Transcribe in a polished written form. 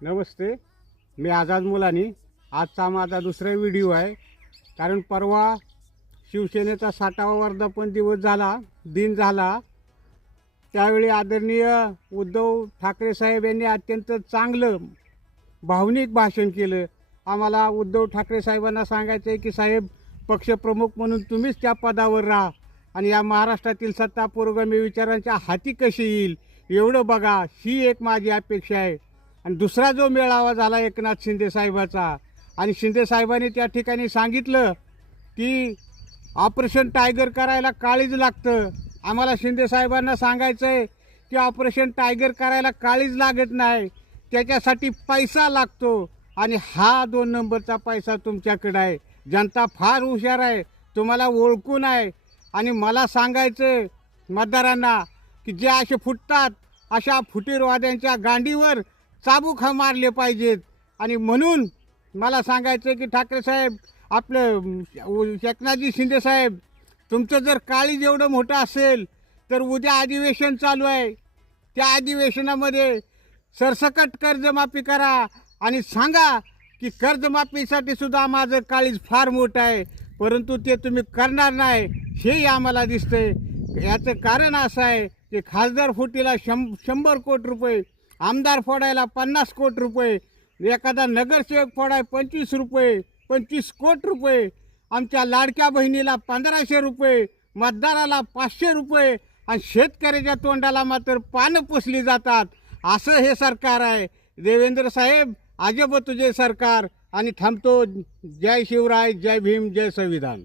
नमस्ते, मी आझाद मुलानी. आजचा माझा दुसरा व्हिडिओ आहे. कारण परवा शिवसेनेचा 60वा वर्धापन दिवस दिन झाला. त्यावेळी आदरणीय उद्धव ठाकरे साहेब यांनी अत्यंत चांगलं भावनिक भाषण केलं. आम्हाला उद्धव ठाकरे साहेबांना सांगायचं आहे की साहेब, पक्षप्रमुख म्हणून तुम्हीच त्या पदावर राहा आणि या महाराष्ट्रातील सत्ता पुरोगामी विचारांच्या हाती कशी येईल एवढं बघा, ही एक माझी अपेक्षा आहे. आणि दुसरा जो मेळावा झाला एकनाथ शिंदे साहेबाचा, आणि शिंदे साहेबांनी त्या ठिकाणी सांगितलं की ऑपरेशन टायगर करायला काळीज लागतं. आम्हाला शिंदे साहेबांना सांगायचं आहे की ऑपरेशन टायगर करायला काळीज लागत नाही, त्याच्यासाठी पैसा लागतो. आणि हा 2 नंबरचा पैसा तुमच्याकडे आहे. जनता फार हुशार आहे, तुम्हाला ओळखून आहे. आणि मला सांगायचं मतदारांना की जे असे फुटतात अशा फुटीरवाद्यांच्या गांडीवर चाबूक मारले पाहिजेत. आणि म्हणून मला सांगायचं की ठाकरे साहेब, आपलं एकनाथजी शिंदे साहेब, तुमचं जर काळीज एवढं मोठं असेल तर उद्या अधिवेशन चालू आहे. त्या अधिवेशनामध्ये सरसकट कर्जमाफी करा आणि सांगा की कर्जमाफीसाठी सुद्धा माझं काळीज फार मोठं आहे, परंतु ते तुम्ही करणार नाही हेही आम्हाला दिसतंय. याचं कारण असं आहे की खासदार फुटीला 100 कोटी रुपये, आमदार फोडायला 50 कोटी रुपये, एखादा नगरसेवक फोडाय 25 कोटी रुपये, आमच्या लाडक्या बहिणीला 1500 रुपये, मतदाराला 500 रुपये, आणि शेतकऱ्याच्या तोंडाला मात्र पानं पुसली जातात. असं हे सरकार आहे. देवेंद्र साहेब, अजब तुझे सरकार. आणि थांबतो. जय शिवराय, जय भीम, जय संविधान.